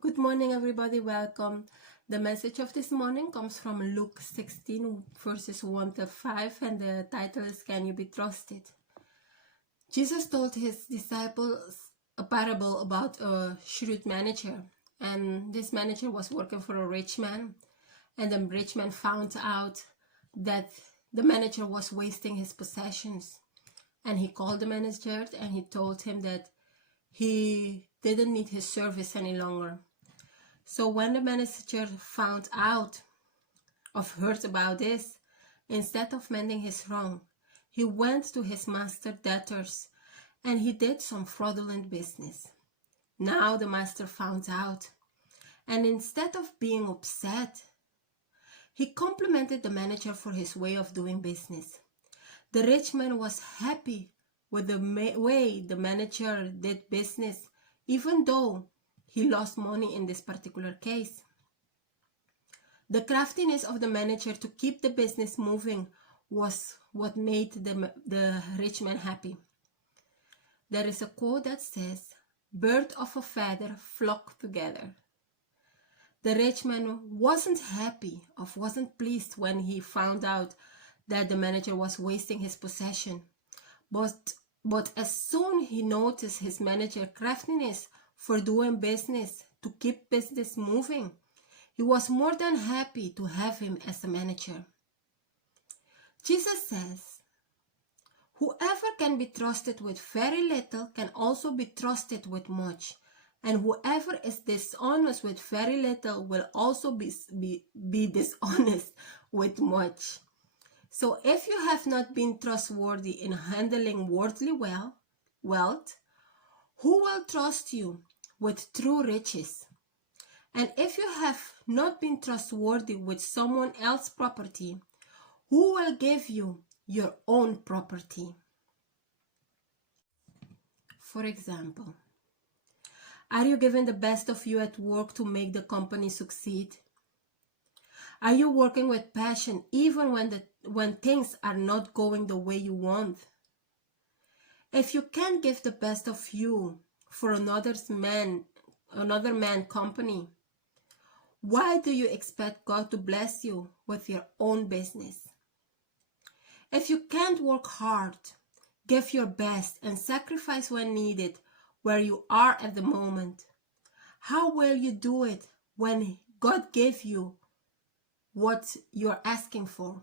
Good morning, everybody. Welcome. The message of this morning comes from Luke 16, verses 1 to 5, and the title is Can You Be Trusted? Jesus told his disciples a parable about a shrewd manager, and this manager was working for a rich man, and the rich man found out that the manager was wasting his possessions, and he called the manager and he told him that he didn't need his service any longer. So when the manager found out or heard about this, instead of mending his wrong, he went to his master debtors and he did some fraudulent business. Now the master found out, and instead of being upset, he complimented the manager for his way of doing business. The rich man was happy with the way the manager did business, even though he lost money in this particular case. The craftiness of the manager to keep the business moving was what made the rich man happy. There is a quote that says, "Birds of a feather flock together." The rich man wasn't happy or wasn't pleased when he found out that the manager was wasting his possession. But as soon he noticed his manager's craftiness for doing business to keep business moving, he was more than happy to have him as a manager. Jesus says, "Whoever can be trusted with very little can also be trusted with much, and whoever is dishonest with very little will also be dishonest with much." So if you have not been trustworthy in handling worldly wealth, who will trust you with true riches? And if you have not been trustworthy with someone else's property, who will give you your own property? For example, are you giving the best of you at work to make the company succeed? Are you working with passion even when things are not going the way you want? If you can't give the best of you for another man company, why do you expect God to bless you with your own business? If you can't work hard, give your best, and sacrifice when needed where you are at the moment, how will you do it when God gave you what you're asking for?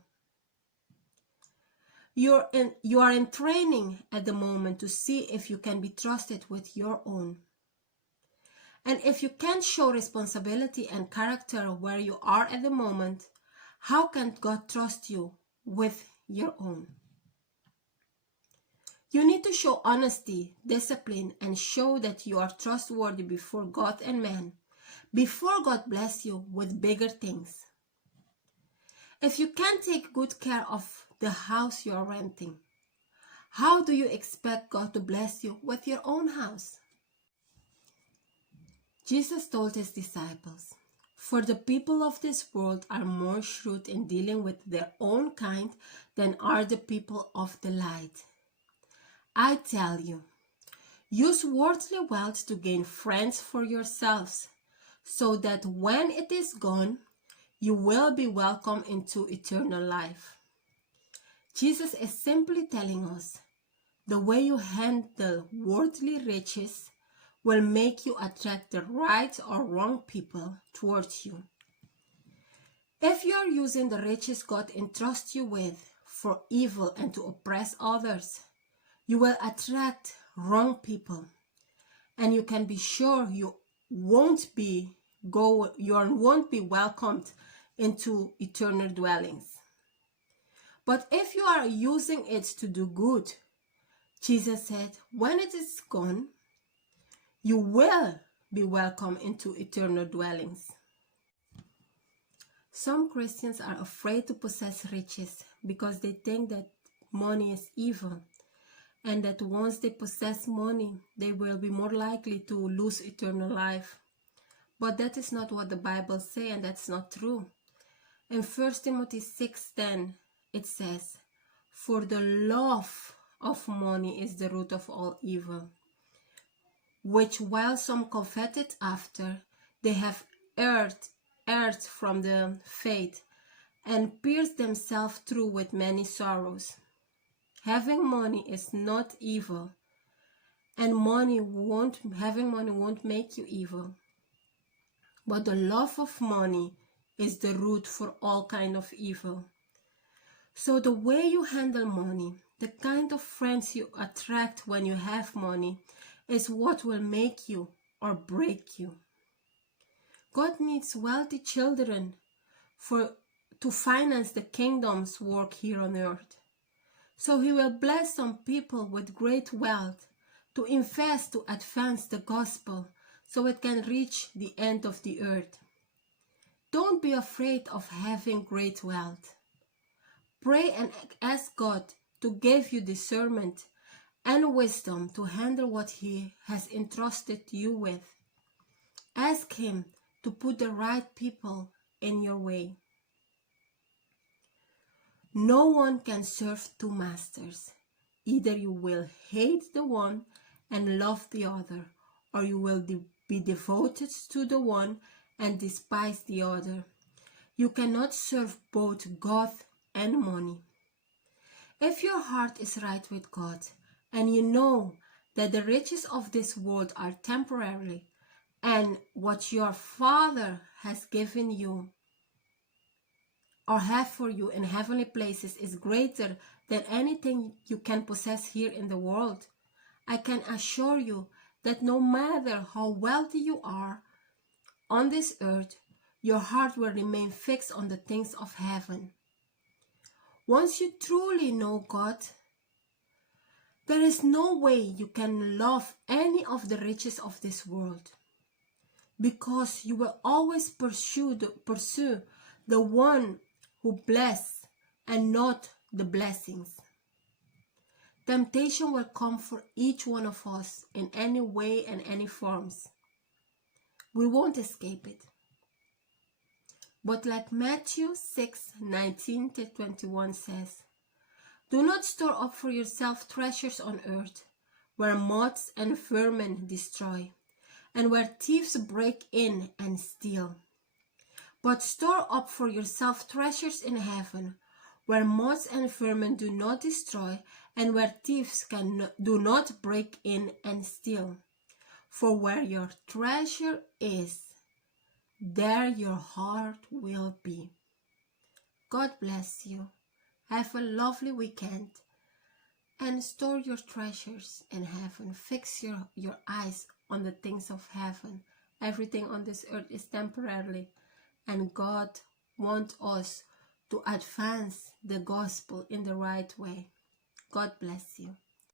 You are in training at the moment to see if you can be trusted with your own. And if you can't show responsibility and character where you are at the moment, how can God trust you with your own? You need to show honesty, discipline, and show that you are trustworthy before God and man, before God bless you with bigger things. If you can't take good care of the house you are renting, how do you expect God to bless you with your own house? Jesus told his disciples, "For the people of this world are more shrewd in dealing with their own kind than are the people of the light. I tell you, use worldly wealth to gain friends for yourselves, so that when it is gone, you will be welcomed into eternal life." Jesus is simply telling us, the way you handle worldly riches will make you attract the right or wrong people towards you. If you are using the riches God entrusts you with for evil and to oppress others, you will attract wrong people, and you can be sure you won't be welcomed into eternal dwellings. But if you are using it to do good, Jesus said, when it is gone, you will be welcomed into eternal dwellings. Some Christians are afraid to possess riches because they think that money is evil, and that once they possess money, they will be more likely to lose eternal life. But that is not what the Bible says, and that's not true. In 1 Timothy 6:10, it says, "For the love of money is the root of all evil, which while some coveted after, They have erred from the faith and pierced themselves through with many sorrows. Having money is not evil, and having money won't make you evil. But the love of money is the root for all kind of evil. So the way you handle money, the kind of friends you attract when you have money, is what will make you or break you. God needs wealthy children to finance the kingdom's work here on earth. So he will bless some people with great wealth to invest to advance the gospel so it can reach the end of the earth. Don't be afraid of having great wealth. Pray and ask God to give you discernment and wisdom to handle what he has entrusted you with. Ask him to put the right people in your way. No one can serve two masters. Either you will hate the one and love the other, or you will be devoted to the one and despise the other. You cannot serve both God and money. If your heart is right with God, and you know that the riches of this world are temporary, and what your Father has given you or have for you in heavenly places is greater than anything you can possess here in the world, I can assure you that no matter how wealthy you are on this earth, your heart will remain fixed on the things of heaven. Once you truly know God, there is no way you can love any of the riches of this world, because you will always pursue the one who bless and not the blessings. Temptation will come for each one of us in any way and any forms. We won't escape it. But like Matthew 6:19-21 says, do not store up for yourself treasures on earth, where moths and vermin destroy, and where thieves break in and steal. But store up for yourself treasures in heaven, where moths and vermin do not destroy, and where thieves do not break in and steal. For where your treasure is, there your heart will be. God bless you. Have a lovely weekend, and store your treasures in heaven. Fix your eyes on the things of heaven. Everything on this earth is temporary, and God wants us to advance the gospel in the right way. God bless you.